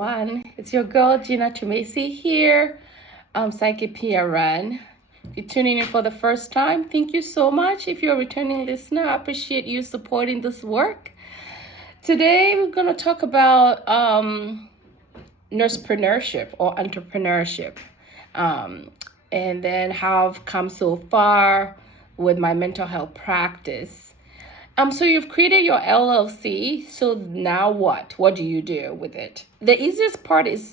everyone. It's your girl Gina Chumesi here, Psychic PRN. If you're tuning in for the first time, thank you so much. If you're a returning listener, I appreciate you supporting this work. Today, we're going to talk about nursepreneurship or entrepreneurship, and then how I've come so far with my mental health practice. So you've created your LLC. So now what? What do you do with it? The easiest part is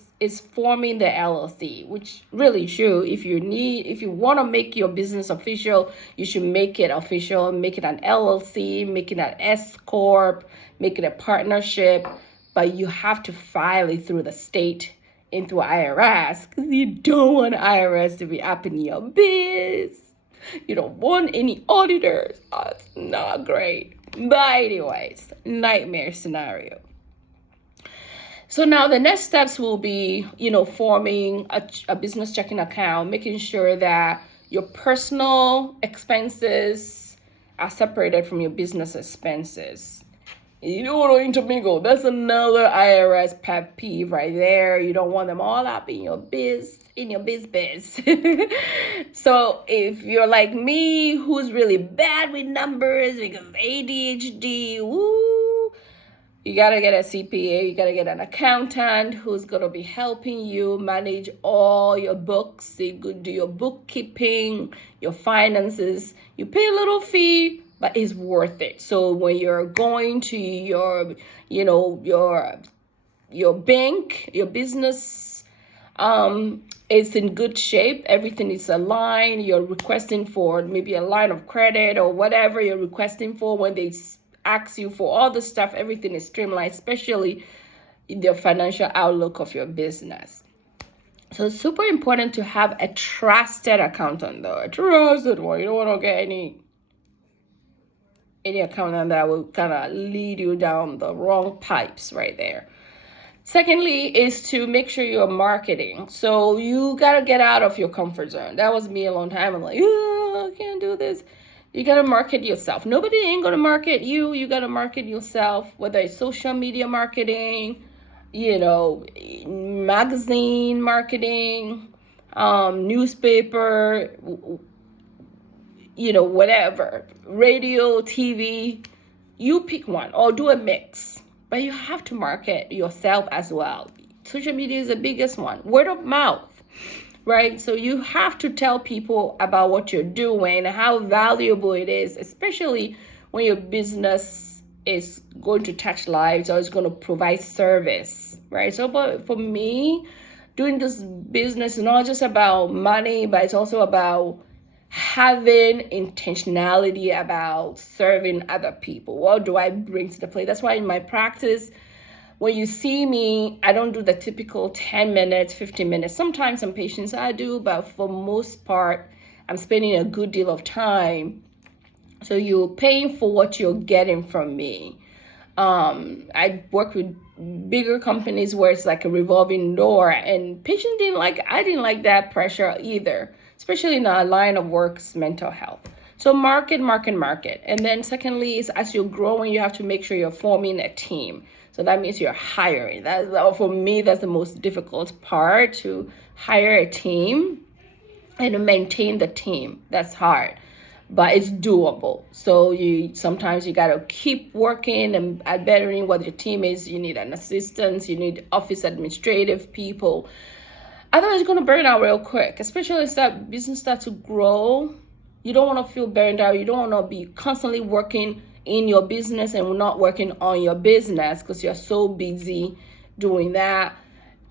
forming the LLC, which really true. If you want to make your business official, you should make it official, make it an LLC, make it an Scorp, make it a partnership, but you have to file it through the state and through IRS because you don't want IRS to be up in your biz. You don't want any auditors. That's not great. But anyways, nightmare scenario. So now the next steps will be, forming a business checking account, making sure that your personal expenses are separated from your business expenses. You don't want to intermingle. That's another IRS pet peeve right there. You don't want them all up in your biz. So if you're like me, who's really bad with numbers because ADHD, you gotta get a CPA, you gotta get an accountant who's gonna be helping you manage all your books. You could do your bookkeeping, your finances. You pay a little fee, but it's worth it. So when you're going to your bank, your business, it's in good shape. Everything is aligned. You're requesting for maybe a line of credit or whatever you're requesting for. When they ask you for all the stuff, everything is streamlined, especially in the financial outlook of your business. So it's super important to have a trusted accountant, though. A trusted one. You don't want to get any accountant that will kind of lead you down the wrong pipes right there. Secondly is to make sure you're marketing. So you got to get out of your comfort zone. That was me a long time. I'm like, I can't do this. You got to market yourself. Nobody ain't going to market you. You got to market yourself, whether it's social media marketing, magazine marketing, newspaper, whatever, radio, TV. You pick one or do a mix. But you have to market yourself as well. Social media is the biggest one. Word of mouth, right? So you have to tell people about what you're doing, how valuable it is, especially when your business is going to touch lives or is going to provide service, right? So for me, doing this business is not just about money, but it's also about having intentionality about serving other people. What do I bring to the plate? That's why in my practice, when you see me, I don't do the typical 10 minutes, 15 minutes. Sometimes some patients I do, but for most part, I'm spending a good deal of time. So you're paying for what you're getting from me. I work with bigger companies where it's like a revolving door, and patients I didn't like that pressure either, especially in our line of work's mental health. So market. And then secondly is as you're growing, you have to make sure you're forming a team. So that means you're hiring. For me, that's the most difficult part, to hire a team and to maintain the team. That's hard, but it's doable. So sometimes you got to keep working and at bettering what your team is. You need an assistant, you need office administrative people. Otherwise, you're going to burn out real quick, especially as that business starts to grow. You don't want to feel burned out. You don't want to be constantly working in your business and not working on your business because you're so busy doing that.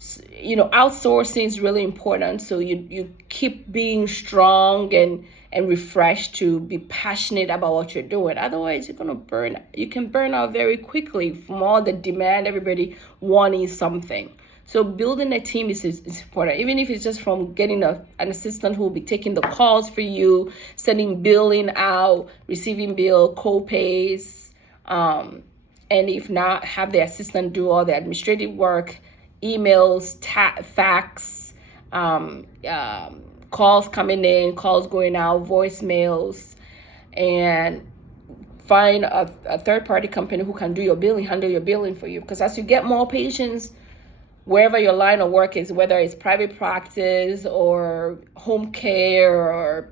Outsourcing is really important. So you keep being strong and refreshed to be passionate about what you're doing. Otherwise, you can burn out very quickly from all the demand, everybody wanting something. So building a team is important, even if it's just from getting an assistant who will be taking the calls for you, sending billing out, receiving bill, co-pays, and if not, have the assistant do all the administrative work, emails, fax, calls coming in, calls going out, voicemails, and find a third-party company who can do your billing, handle your billing for you. Because as you get more patients, wherever your line of work is, whether it's private practice or home care or,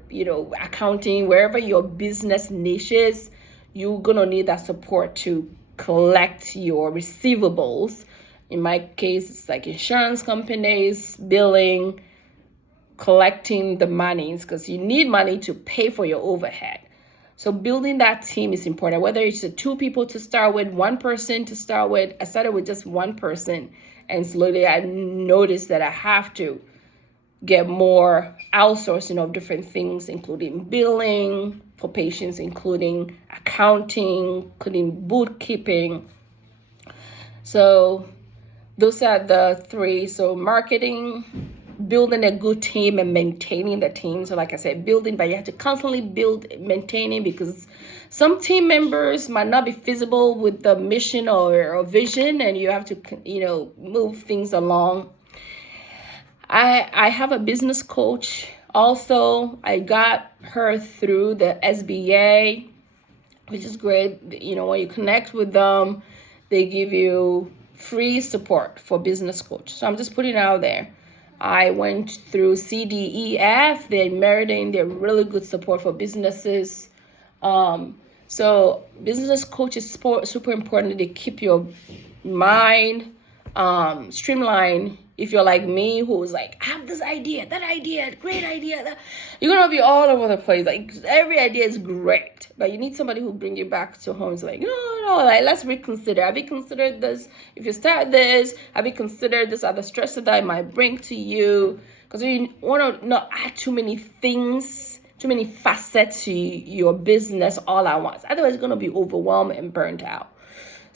accounting, wherever your business niche is, you're going to need that support to collect your receivables. In my case, it's like insurance companies, billing, collecting the monies, because you need money to pay for your overhead. So building that team is important, whether it's 2 people to start with, 1 person to start with. I started with just 1 person, and slowly I noticed that I have to get more outsourcing of different things, including billing for patients, including accounting, including bookkeeping. So those are the 3. So marketing, building a good team, and maintaining the team. So like I said, building, but you have to constantly build, maintaining, because some team members might not be feasible with the mission or vision, and you have to, move things along. I have a business coach also. I got her through the SBA, which is great. When you connect with them, they give you free support for business coach. So I'm just putting it out there. I went through CDEF. They're meriting. They're really good support for businesses. So business coach is super important to keep your mind streamlined. If you're like me, who's like, I have this idea, that idea, great idea, you're gonna be all over the place. Like every idea is great, but you need somebody who bring you back to home. It's like, no, like let's reconsider. Have you considered this? If you start this, have you considered this other stress that I might bring to you? Because you want to not add too many things, too many facets to your business all at once. Otherwise, you're gonna be overwhelmed and burnt out.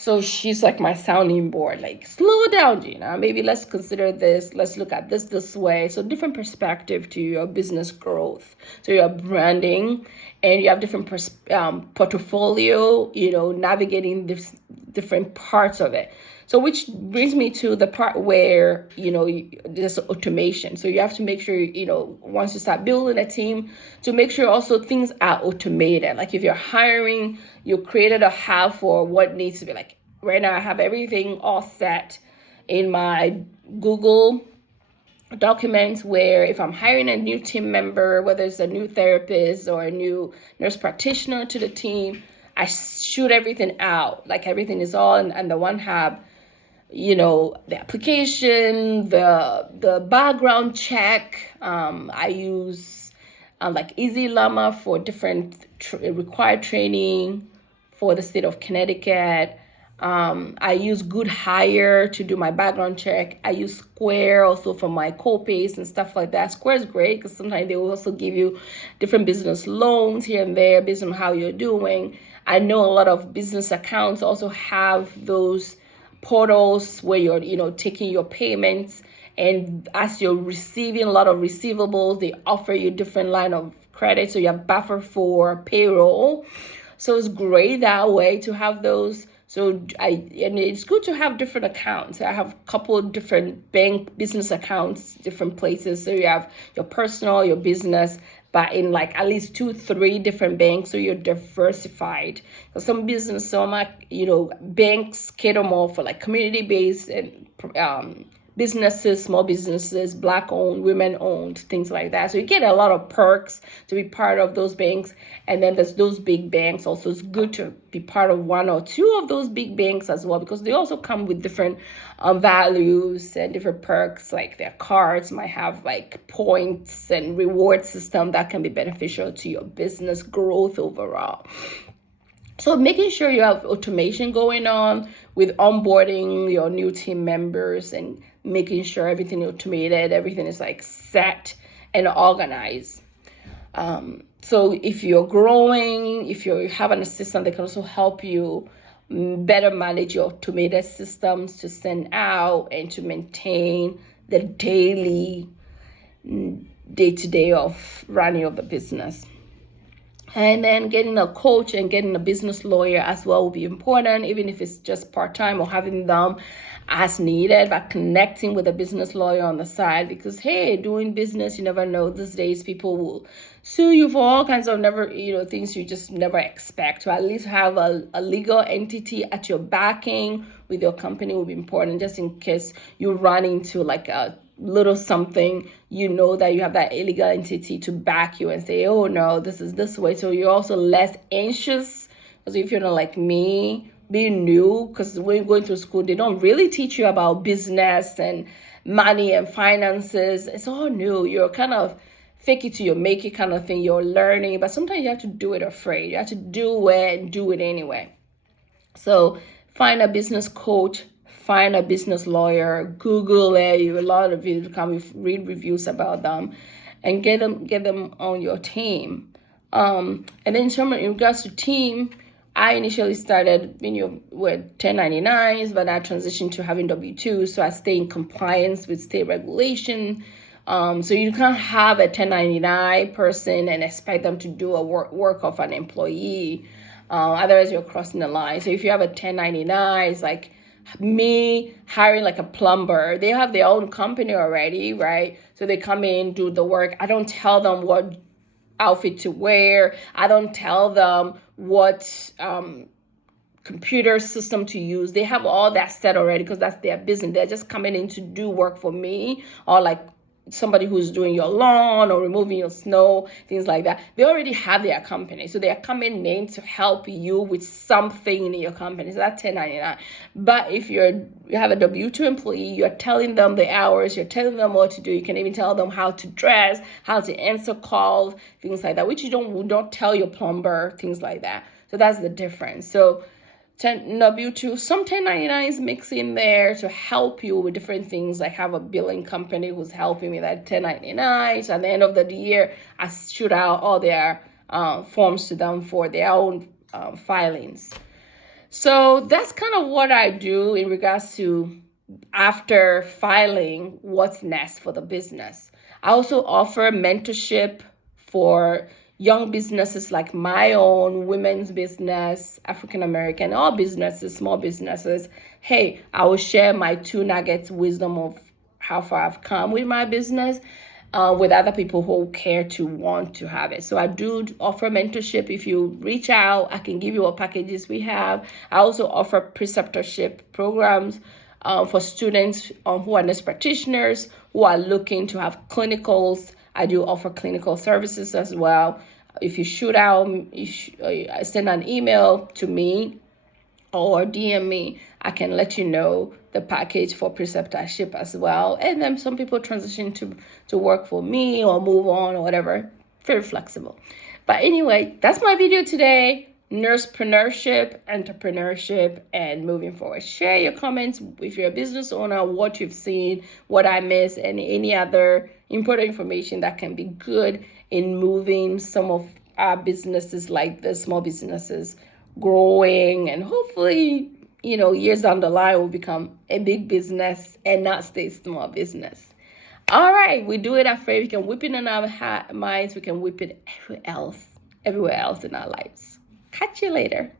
So she's like my sounding board, like, slow down, Gina. Maybe let's consider this. Let's look at this way. So different perspective to your business growth. So your branding, and you have different portfolio, navigating this different parts of it. So which brings me to the part where, there's automation. So you have to make sure, once you start building a team, to make sure also things are automated. Like if you're hiring, you created a hub for what needs to be. Like right now I have everything all set in my Google documents, where if I'm hiring a new team member, whether it's a new therapist or a new nurse practitioner to the team, I shoot everything out. Like everything is all in the one hub. The application, the background check. I use like Easy Llama for different required training for the state of Connecticut. I use Good Hire to do my background check. I use Square also for my co-pays and stuff like that. Square is great because sometimes they will also give you different business loans here and there based on how you're doing. I know a lot of business accounts also have those portals where you're taking your payments, and as you're receiving a lot of receivables, they offer you different line of credit. So you have buffer for payroll. So it's great that way to have those. So and it's good to have different accounts. I have a couple of different bank business accounts, different places. So you have your personal, your business, but in like at least 2-3 different banks, so you're diversified. So some banks cater more for like community-based and businesses, small businesses, Black-owned, women-owned, things like that. So you get a lot of perks to be part of those banks. And then there's those big banks. Also, it's good to be part of 1 or 2 of those big banks as well, because they also come with different values and different perks. Like their cards might have like points and reward system that can be beneficial to your business growth overall. So making sure you have automation going on with onboarding your new team members and making sure everything is automated, everything is like set and organized. So if you're growing, if you have an assistant that can also help you better manage your automated systems to send out and to maintain the daily, day-to-day of running of the business. And then getting a coach and getting a business lawyer as well will be important, even if it's just part-time or having them as needed, but connecting with a business lawyer on the side, because hey, doing business, you never know. These days people will sue you for all kinds of things you just never expect. To at least have a legal entity at your backing with your company will be important, just in case you run into like a little something, that you have that illegal entity to back you and say, oh no, this is this way. So you're also less anxious, because if you're not like me, being new, because when you're going through school, they don't really teach you about business and money and finances. It's all new. You're kind of fake it till you make it kind of thing. You're learning, but sometimes you have to do it afraid. You have to do it and do it anyway. So find a business coach, find a business lawyer, Google it. A lot of you come read reviews about them, and get them on your team. And then in regards to team, I initially started with 1099s, but I transitioned to having W-2, so I stay in compliance with state regulation. So you can't have a 1099 person and expect them to do a work of an employee. Otherwise, you're crossing the line. So if you have a 1099, it's like me hiring like a plumber. They have their own company already, right? So they come in, do the work. I don't tell them what outfit to wear. I don't tell them what computer system to use. They have all that set already, because that's their business. They're just coming in to do work for me, or like somebody who's doing your lawn or removing your snow, things like that. They already have their company, so they are coming in to help you with something in your company. So that's 1099. But if you have a W-2 employee, you're telling them the hours, you're telling them what to do. You can even tell them how to dress, how to answer calls, things like that, which you don't tell your plumber, things like that. So that's the difference. So W-2, some 1099s mix in there to help you with different things. I have a billing company who's helping me with that 1099s. At the end of the year, I shoot out all their forms to them for their own filings. So that's kind of what I do in regards to after filing, what's next for the business. I also offer mentorship for young businesses like my own, women's business, African American, all businesses, small businesses. Hey, I will share my 2 nuggets wisdom of how far I've come with my business with other people who care to want to have it. So I do offer mentorship. If you reach out, I can give you what packages we have. I also offer preceptorship programs for students who are nurse practitioners, who are looking to have clinicals. I do offer clinical services as well. If you shoot out, send an email to me or DM me, I can let you know the package for preceptorship as well. And then some people transition to work for me or move on or whatever. Very flexible. But anyway, that's my video today. Nursepreneurship, entrepreneurship, and moving forward. Share your comments if you're a business owner, what you've seen, what I missed, and any other important information that can be good in moving some of our businesses, like the small businesses, growing, and hopefully, years down the line will become a big business and not stay small business. All right, we do it afraid. We can whip it in our minds. We can whip it everywhere else in our lives. Catch you later.